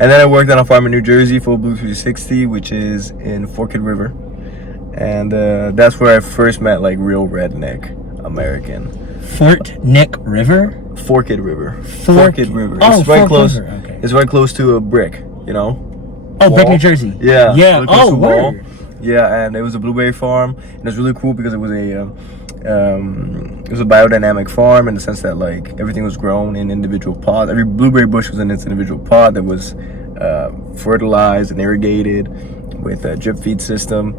And then I worked on a farm in New Jersey, Full Blue 360, which is in Forked River. And that's where I first met like real redneck American. Fort Nick River? Forked River. Forked River. Oh, it's right Forked close. River. Okay. It's right close to a brick, you know? Oh, Wall. Brick, New Jersey. Yeah. Yeah. Really close Oh, to a wall. word. Yeah, and it was a blueberry farm. And it was really cool because it was a biodynamic farm in the sense that like everything was grown in individual pods. Every blueberry bush was in its individual pod that was fertilized and irrigated with a drip feed system.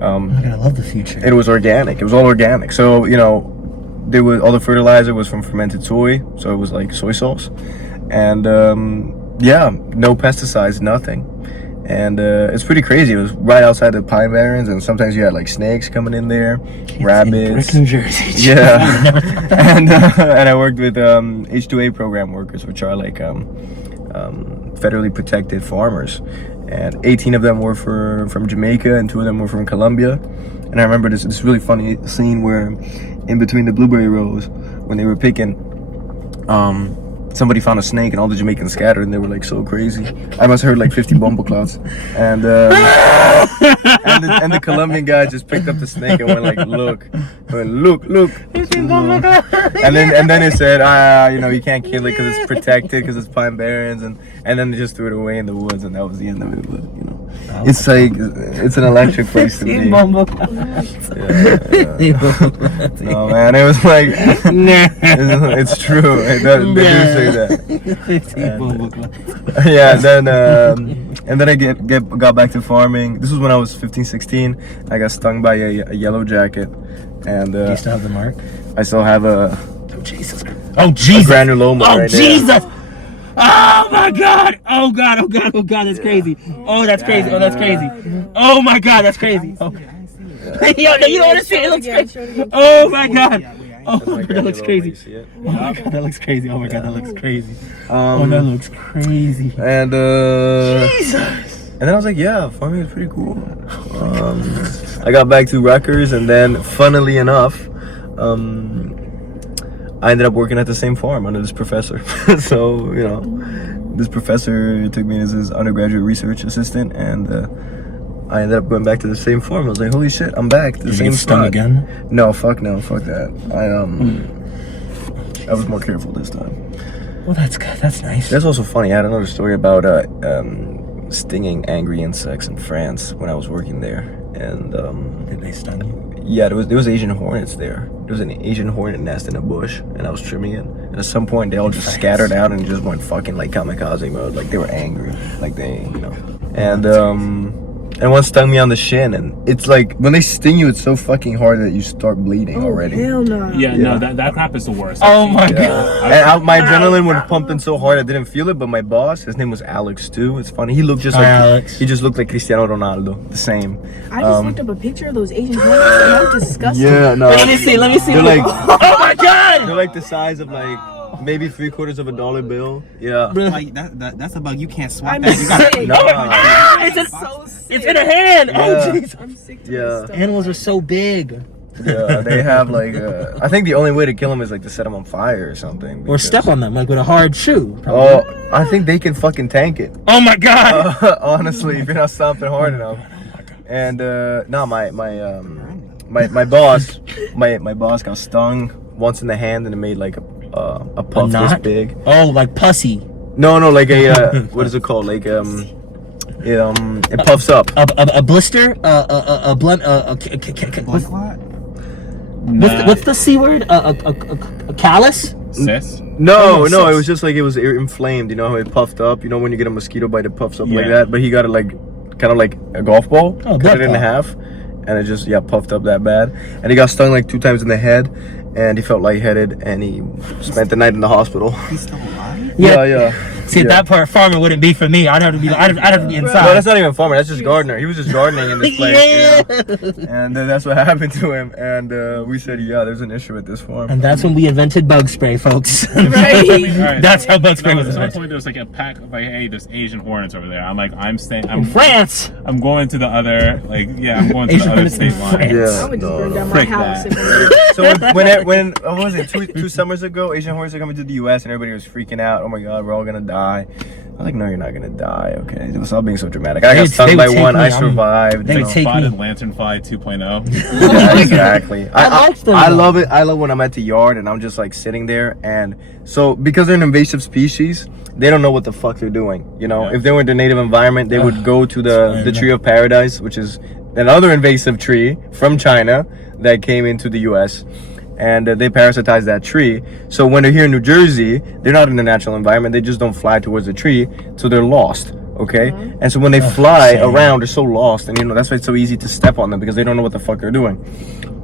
Oh my God, I love the future. It was organic. It was all organic. So you know, there was all the fertilizer was from fermented soy, so it was like soy sauce, and yeah, no pesticides, nothing. And it's pretty crazy. It was right outside the pine barrens, and sometimes you had like snakes coming in there, rabbits. Brick, New Jersey. Yeah, and I worked with H2A program workers, which are like federally protected farmers, and 18 of them were from Jamaica, and 2 of them were from Colombia. And I remember this really funny scene where, in between the blueberry rows, when they were picking, somebody found a snake and all the Jamaicans scattered and they were like so crazy. I must have heard like 50 bumbleclots. And and the Colombian guy just picked up the snake and went like, look. And then he said, you know, you can't kill it because it's protected, because it's pine barrens, and then they just threw it away in the woods, and that was the end of it. But you know, it's like it's an electric place to be. Yeah. No man, it was like it's true. They do say that. Yeah, and then I got back to farming. This was when I was 15, 16. I got stung by a yellow jacket, and Do you still have the mark? I still have a Jesus. Oh Jesus. granuloma. Oh right Jesus. There. Oh my God. Oh God. Oh God. Oh God. That's crazy. Oh, that's crazy. Oh, that's crazy. Oh my God. That's crazy. Oh. Yo, no, you don't want to see it. It looks crazy. Oh my God. Oh, that looks crazy. Oh my God, that looks crazy. Oh my God, that looks crazy. Oh, that looks crazy. And Jesus. And then I was like, yeah, farming is pretty cool. I got back to Rutgers, and then, funnily enough, I ended up working at the same farm under this professor. So, you know, this professor took me as his undergraduate research assistant, and I ended up going back to the same farm. I was like, holy shit, I'm back to the same spot. again? No, fuck that. I was more careful this time. Well, that's good. That's nice. That's also funny. I had another story about stinging angry insects in France when I was working there. And did they stung you? yeah, there was Asian hornets there. There was an Asian hornet nest in a bush, and I was trimming it. And at some point, they all just scattered out and just went fucking like kamikaze mode. Like they were angry. Like they, you know. And one stung me on the shin, and it's like when they sting you, it's so fucking hard that you start bleeding already. Hell no. Yeah, no, that crap is the worst. Oh my God. And my adrenaline was pumping so hard I didn't feel it, but my boss, his name was Alex too. It's funny. He looked just like Alex. He just looked like Cristiano Ronaldo, the same. I just looked up a picture of those Asian hornets and I'm disgusted. Yeah, no. Let me see. They're like, Oh my God. they're like the size of like maybe 3/4 of a dollar bill. Yeah. Like that's a bug you can't swat. I'm That you gotta sick. Nah. It's so sick. It's in a hand. Yeah. Oh jeez. I'm sick to Yeah. this stuff. Animals are so big. Yeah, they have like I think the only way to kill them is like to set them on fire or something. Or because- step on them like with a hard shoe. Oh, I think they can fucking tank it. Oh my God. Honestly, if you're not stomping hard enough. And no, my boss, my boss got stung once in the hand, and it made like a puff this knot? big. Oh, like pussy. No, like a what is it called? Like it puffs up. A blister. A blunt. blood clot. What's the C word? A callus. Sis? No, Oh, it sis. was just like it was inflamed. You know how it puffed up. You know when you get a mosquito bite, it puffs up like Yeah. that. But he got it like kind of like a golf ball, Oh, cut it in golf ball. half, and it just puffed up that bad. And he got stung like 2 times in the head, and he felt lightheaded, and he spent the night in the hospital. He's still alive. Yeah. See, Yeah. that part farming wouldn't be for me. I'd have to be inside. No, that's not even farmer. That's just gardener. He was just gardening in this place. Yeah. And that's what happened to him. And we said, yeah, there's an issue with this farm. And that's when we invented bug spray, folks. Right. Alright. That's how bug spray No, was at some invented. point there was like a pack of like, hey, there's Asian hornets over there. I'm like, I'm In France. I'm going to the other, like, yeah, I'm going to Asian the other hornets in state line. France. Yeah. I would just no. burn down my Frick house. that. So when what was it, two summers ago, Asian hornets are coming to the U.S. and everybody was freaking out. Oh my God, we're all gonna die. I'm like, no, you're not gonna die. Okay, stop being so dramatic. I got They stung would by take one. me. I survived. They you would know. take Spotted me. lanternfly 2.0. Yeah, exactly. I liked them, I though. love it. I love when I'm at the yard and I'm just like sitting there, and so because they're an invasive species, they don't know what the fuck they're doing. You know, Yeah. if they were in their native environment, they would go to the tree of paradise, which is another invasive tree from China that came into the U.S. And they parasitize that tree. So when they're here in New Jersey, they're not in the natural environment. They just don't fly towards the tree, so they're lost. Okay, and so when they fly same. around, they're so lost, and you know that's why it's so easy to step on them because they don't know what the fuck they're doing.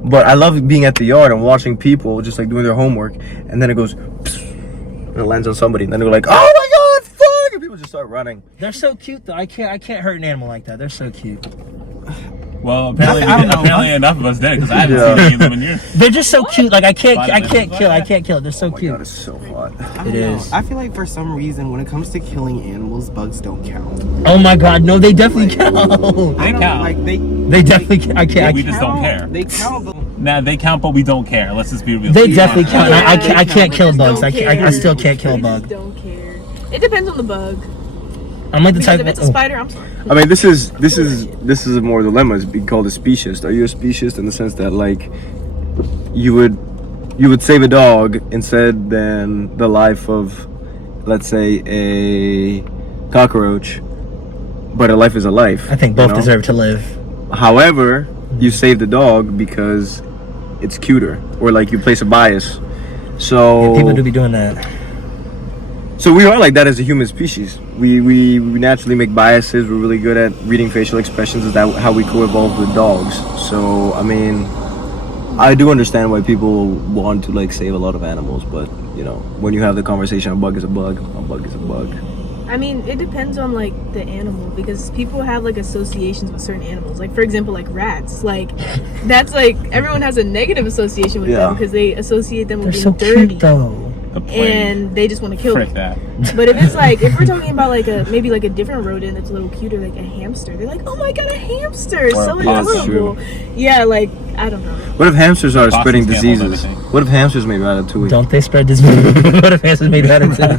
But I love being at the yard and watching people just like doing their homework, and then it goes, and it lands on somebody, and then they're like, "Oh my God, fuck!" And people just start running. They're so cute though. I can't hurt an animal like that. They're so cute. Well, apparently, I don't know. apparently enough of us did because I haven't Yeah. seen any of them in years. They're just so cute. Like I can't Spotted kill. I lanternfly? can't kill it. They're so Oh my cute. God, it's so hot. I don't It know. is. I feel like for some reason, when it comes to killing animals, bugs don't count. Oh my God, no, they definitely count. I don't know, count. like they They definitely. I can't. We just don't care. They count, but Nah, they count, but we don't care. Let's just be real. They definitely count. Yeah, I can't kill just bugs. don't I still can't kill a They just bug. don't care. It depends on the bug. I'm like the Because type. if it's a Oh. spider, I'm sorry. I mean, this is a more dilemma. It's being called a speciesist. Are you a speciesist in the sense that like you would save a dog instead than the life of, let's say, a cockroach, but a life is a life. I think you both know? deserve to live. However, you save the dog because it's cuter, or like you place a bias. So People do be doing that. So we are like that as a human species. We naturally make biases. We're really good at reading facial expressions. Is that how we co-evolved with dogs? So I mean, I do understand why people want to like save a lot of animals, but you know, when you have the conversation, a bug is a bug. A bug is a bug. I mean, it depends on like the animal because people have like associations with certain animals. Like for example, like rats. Like that's like everyone has a negative association with Yeah. them because they associate them They're with so being dirty, cute though. The plague. and they just want to kill Frick them. that. But if it's like if we're talking about like a maybe like a different rodent that's a little cuter, like a hamster, they're like, oh my God, a hamster, Well, so yeah, that's adorable. Yeah, like I don't know. What if hamsters are Possums spreading can't hold diseases? everything. What if hamsters made ratatouille? Don't they spread this? What if answers made better too? All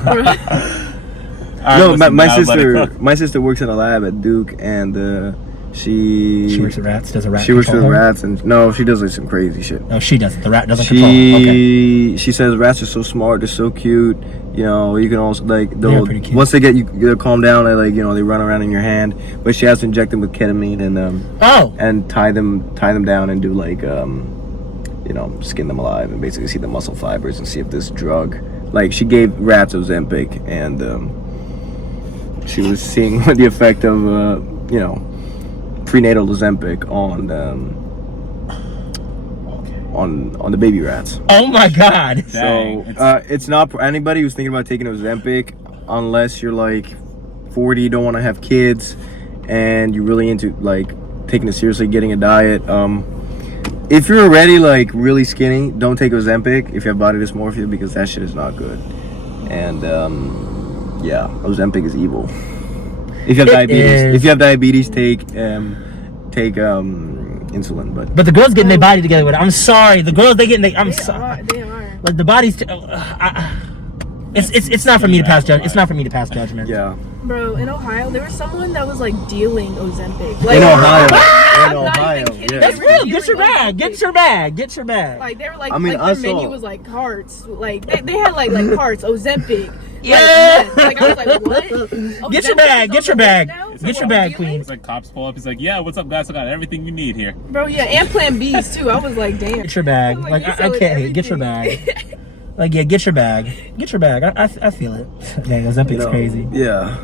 right, No, listen, my now let it sister. cook. My sister works in a lab at Duke, and she She works with rats. Does a rat? She works control with her? rats, and no, she does like some crazy shit. No, she doesn't. The rat doesn't control her. Okay. She says rats are so smart, they're so cute. You know, you can also like They're pretty cute. once they get you, they'll calm down. They like they run around in your hand. But she has to inject them with ketamine Oh, and tie them down and do like skin them alive and basically see the muscle fibers and see if this drug, like she gave rats Ozempic and she was seeing what the effect of prenatal Ozempic on the baby rats. oh my God. Dang, So it's not for anybody who's thinking about taking Ozempic, unless you're like 40, don't want to have kids, and you're really into like taking it seriously, getting a diet. If you're already like really skinny, don't take Ozempic if you have body dysmorphia because that shit is not good. And yeah, Ozempic is evil. If you have diabetes, take insulin. But the girls getting their body together with it. I'm sorry. The girls they getting. I'm They sorry. are. They are. Like the bodies. It's not for me to pass judgment. It's not for me to pass judgment. yeah, Bro, in Ohio, there was someone that was like dealing Ozempic. Like, in Ohio, I'm in not Ohio, even kidding. yeah. That's They were real. Get your dealing bag. Get Ozempic. your bag. Get your bag. Like they were like, I mean, like I their menu saw- was like carts. Like they had like carts, Ozempic. Yeah. Like I was like, what? Get your Ozempic bag. is Get your Ozempic bag. now? Get your Like, bag, dealing? queen. It's like cops pull up. He's like, "Yeah, what's up, guys? I got everything you need here." Bro, yeah, and Plan B's too. I was like, damn. Get your bag. I was Like you're I selling can't hate. Get your everything. bag. Like yeah, get your bag. Get your bag. I feel it. Dang, Ozempic's crazy. Yeah.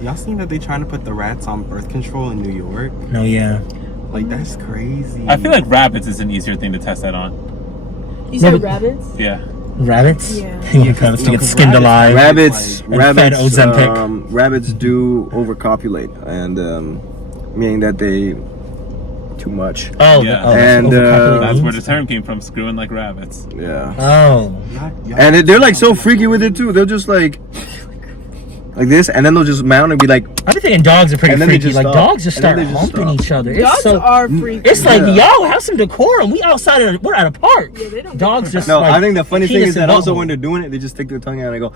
y'all seen that they trying to put the rats on birth control in New York? No, yeah. Like that's crazy. I feel like rabbits is an easier thing to test that on. You said but- rabbits? Yeah. Rabbits? Yeah. You want rabbits to get because skinned alive. Rabbits, And fed Ozempic. rabbits do overcopulate, and meaning that they too much. Oh, Yeah. And, That's where the term came from, screwing like rabbits. Yeah. Oh. And they're like so freaky with it too. They'll just like this, and then they'll just mount and be like. I've been thinking dogs are pretty And then they freaky. just Like stop. dogs just And then start they just humping stop. each other. It's Dogs so. are freaky. It's like, Yeah. yo, have some decorum. We outside. We're at a park. Yeah, they don't Dogs just. No, like, I think the funny thing penis is that and also butthole. when they're doing it, they just stick their tongue out and go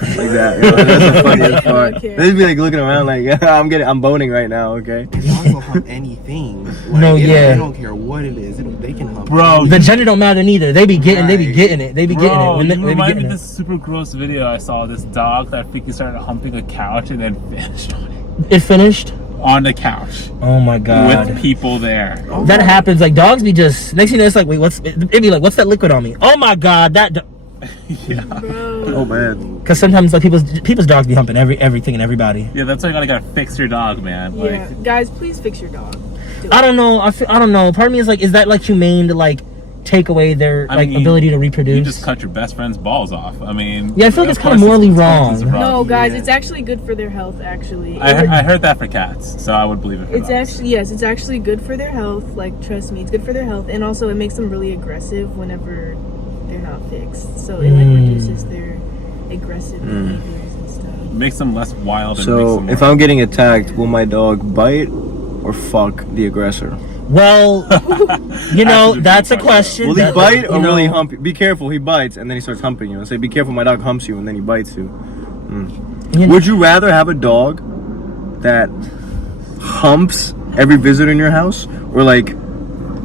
like that. You know, that's the funniest part. Okay. They just be like looking around like, yeah, I'm boning right now. Okay. Dogs will hump anything. Like, No, yeah. They don't care what it is. They can hump. Bro, The gender don't matter neither. They be getting it. They be Right. getting it. They be getting it. Bro, When you they be remind me getting of it. this super gross video I saw. This dog that freaking started humping a couch and then finished on it. It finished. On the couch. Oh my god. With people there. That happens. Like dogs be just. Next thing you know, it's like, wait, what's? It be like, what's that liquid on me? Oh my god, that. Yeah. Bro. Oh man. Because sometimes like people's dogs be humping everything and everybody. Yeah, that's why you gotta fix your dog, man. Yeah, Like, guys, please fix your dog. Do I it. don't know. I don't know. Part of me is like, is that like humane to like take away their I like mean, ability to reproduce? you just cut your best friend's balls off. I mean, Yeah, I feel like it's of kinda course morally it's wrong. wrong. No, guys, Yeah. it's actually good for their health. Actually, I heard that for cats, so I would believe it for It's dogs. actually it's actually good for their health. Like, trust me, it's good for their health, and also it makes them really aggressive whenever they're not fixed. So it like reduces their aggressive behaviors and stuff. Makes them less wild. And makes So them if more- I'm getting attacked, will my dog bite or fuck the aggressor? Well, you know, Actually, that's a fuck question. Will he that, bite you or will he know, hump you? Be careful, he bites and then he starts humping you. And say, be careful, my dog humps you and then he bites you. you know- Would you rather have a dog that humps every visitor in your house, or like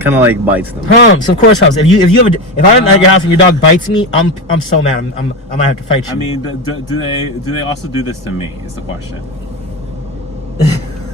kind of like bites them? Humps, of course, humps. If I'm at your house and your dog bites me, I'm so mad. I might have to fight you. I mean, do they also do this to me? Is the question.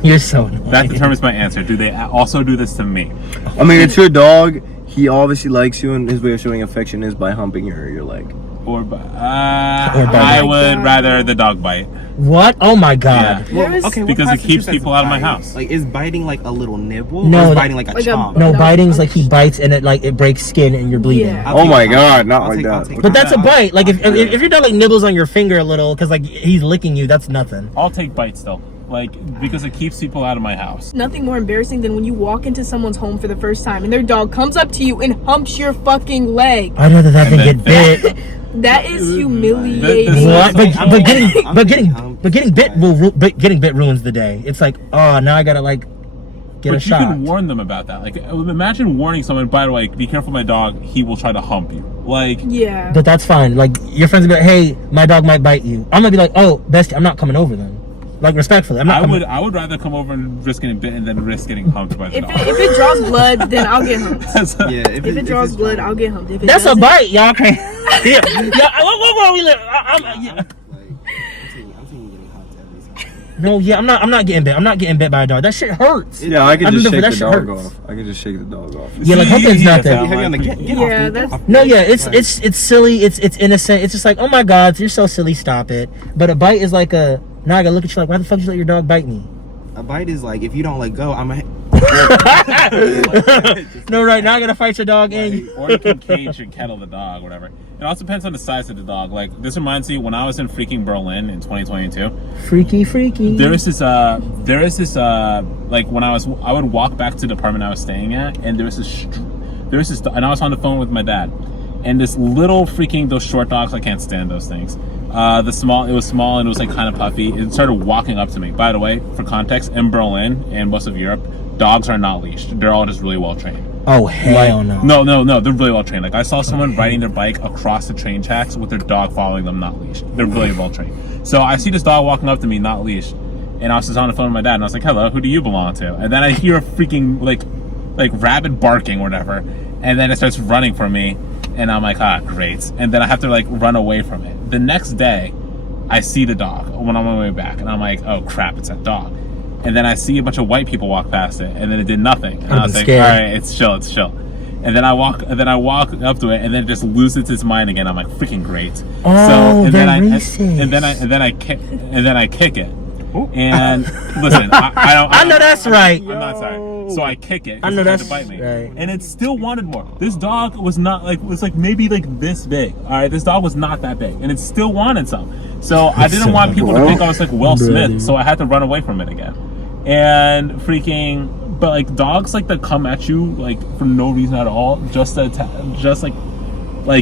You're so annoying. That determines my answer. Do they also do this to me? I mean, it's your dog. He obviously likes you, and his way of showing affection is by humping your leg. Or bite. I would rather the dog bite. What? Oh my god. Yeah. There is- what Because it keeps constitutes as people out of my bite? house. Like, is biting like a little nibble? No, or is that- biting like a like a- chomp? No, No, biting's like he bites and it breaks skin and you're bleeding. Yeah. Oh my God, not like I'll that. take But that's a that. bite. Like if I'll- your dog like nibbles on your finger a little because like he's licking you, that's nothing. I'll take bites though, like because it keeps people out of my house. Nothing more embarrassing than when you walk into someone's home for the first time and their dog comes up to you and humps your fucking leg. I'd rather that than And get then- bit. That is This- humiliating. What? But I'm getting bit ruins the day. It's like, oh, now I gotta like get a But you shot. can warn them about that. Like, imagine warning someone. By the way, be careful, my dog. He will try to hump you. Like, Yeah. But that's fine. Like your friends will be like, hey, my dog might bite you. I'm gonna be like, oh, bestie, I'm not coming over then. Like respectfully, I'm not. I would rather come over and risk getting bit than risk getting humped by the If dog. if it draws blood, then I'll get humped. Yeah, If it draws blood, I'll get humped. If it That's a doesn't- bite, y'all. Crazy. Yeah. What we live? Yeah. Like, I'm seeing you getting humped every time. No, yeah, I'm not getting bit. I'm not getting bit by a dog. That shit hurts. Yeah, I can I've just been shake there the for that, dog shit hurts. off. I can just shake the dog off. Yeah, like humping's not that. Have you on the get Yeah, off, dude. that's- Get off. No, yeah, it's silly. It's innocent. It's just like, oh my god, you're so silly. Stop it. But a bite is like a. Now I gotta look at you like, why the fuck did you let your dog bite me? A bite is like if you don't let go, I'm a. No, right now I gotta fight your dog and. Or you can cage and kettle the dog, whatever. It also depends on the size of the dog. Like, this reminds me when I was in freaking Berlin in 2022. Freaky. There is this like when I would walk back to the apartment I was staying at, and there was this, and I was on the phone with my dad, and this little freaking, those short dogs, I can't stand those things. It was small and it was like kind of puffy. It started walking up to me. By the way, for context, in Berlin and most of Europe, dogs are not leashed. They're all just really well trained. Oh hell no. No, they're really well trained. Like, I saw someone riding their bike across the train tracks with their dog following them, not leashed. They're really well trained. So I see this dog walking up to me, not leashed, and I was just on the phone with my dad, and I was like, "Hello, who do you belong to?" And then I hear a freaking like rabid barking or whatever, and then it starts running for me, and I'm like, ah, great. And then I have to like run away from it. The next day, I see the dog when I'm on my way back, and I'm like, oh crap, it's that dog. And then I see a bunch of white people walk past it, and then it did nothing. And I was like, scared. all right, it's chill. And then I walk up to it, and then it just loses its mind again. I'm like, freaking great. Oh, and they're then racist. and then I kick it. And listen, I don't. I know that's right. I'm not sorry. So I kick it. 'cause I know it tried that's to bite me. right. And it still wanted more. This dog was maybe like this big. All right, this dog was not that big, and it still wanted some. So I didn't want people to think I was like Will Smith. So I had to run away from it again. And freaking. But like dogs like that come at you like for no reason at all, just like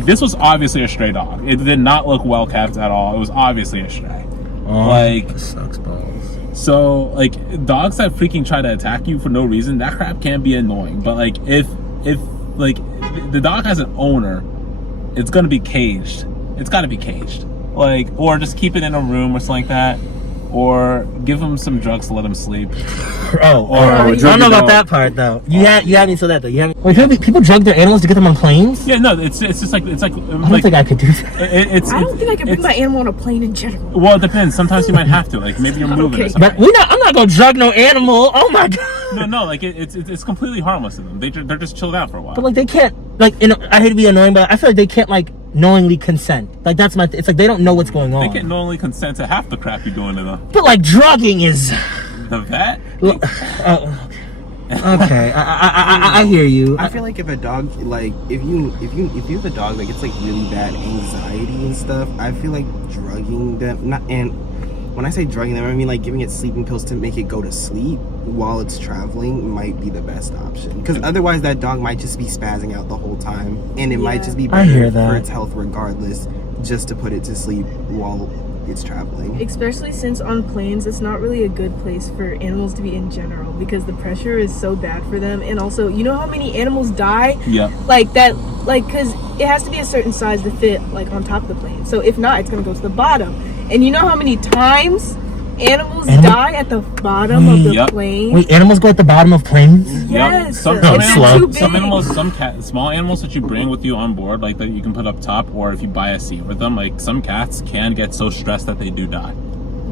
this was obviously a stray dog. It did not look well kept at all. It was obviously a stray. Like sucks balls. So like dogs that freaking try to attack you for no reason, that crap can be annoying. But like if like the dog has an owner, it's gonna be caged. It's gotta be caged. Like or just keep it in a room or something like that. Or give him some drugs to let him sleep. I don't know about that part though. You had me say that though. Wait, people drug their animals to get them on planes? Yeah, no, it's just like I don't think I could do that. I don't think I could put my animal on a plane in general. Well, it depends. Sometimes you might have to. Like maybe you're moving. Or something. But I'm not gonna drug no animal. Oh my god. No, like it's completely harmless to them. They're just chilled out for a while. But like they can't I hate to be annoying, but I feel like they can't like knowingly consent. Like that's my. It's like they don't know what's going on. They can't knowingly consent to half the crap you're doing to them. But like drugging is. The vet. Okay, I hear you. I feel like if a dog, like if you have a dog that gets like really bad anxiety and stuff, I feel like drugging them. When I say drugging them, I mean like giving it sleeping pills to make it go to sleep while it's traveling might be the best option. Because otherwise, that dog might just be spazzing out the whole time, and it might just be better for its health regardless, just to put it to sleep while it's traveling. Especially since on planes, it's not really a good place for animals to be in general because the pressure is so bad for them. And also, you know how many animals die? Yeah. Like that, like, because it has to be a certain size to fit, like, on top of the plane. So if not, it's going to go to the bottom. And you know how many times animals die at the bottom of the plane? Wait, animals go at the bottom of planes? Yes. Some animals, small animals that you bring with you on board, like that you can put up top, or if you buy a seat with them, like some cats can get so stressed that they do die.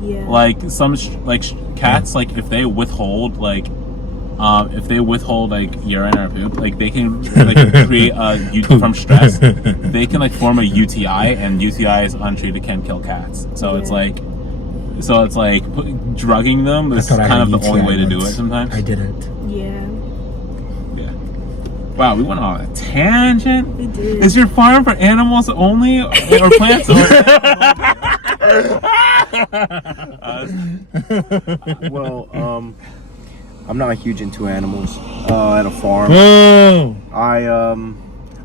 Yeah. Like some cats, like if they withhold like urine or poop, like they can like create from stress. They can like form a UTI, and UTIs untreated can kill cats. So it's like drugging them is kind of the only way to do it sometimes. I didn't. Yeah. Wow, we went on a tangent. We did. Is your farm for animals only or plants only? Well, I'm not huge into animals. At a farm, I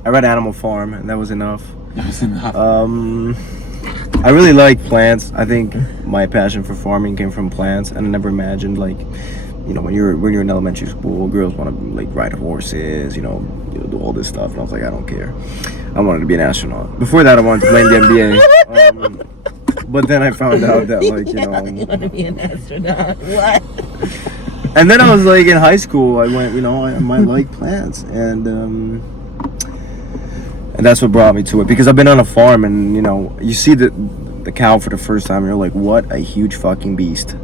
read Animal Farm, and that was enough. That was enough. I really like plants. I think my passion for farming came from plants, and I never imagined like, you know, when you're in elementary school, girls want to like ride horses, you know, do all this stuff, and I was like, I don't care. I wanted to be an astronaut. Before that, I wanted to play in the NBA. But then I found out that like, you know, you want to be an astronaut? What? And then I was like in high school. I went, you know, I might like plants, and that's what brought me to it. Because I've been on a farm, and you know, you see the cow for the first time, and you're like, what a huge fucking beast.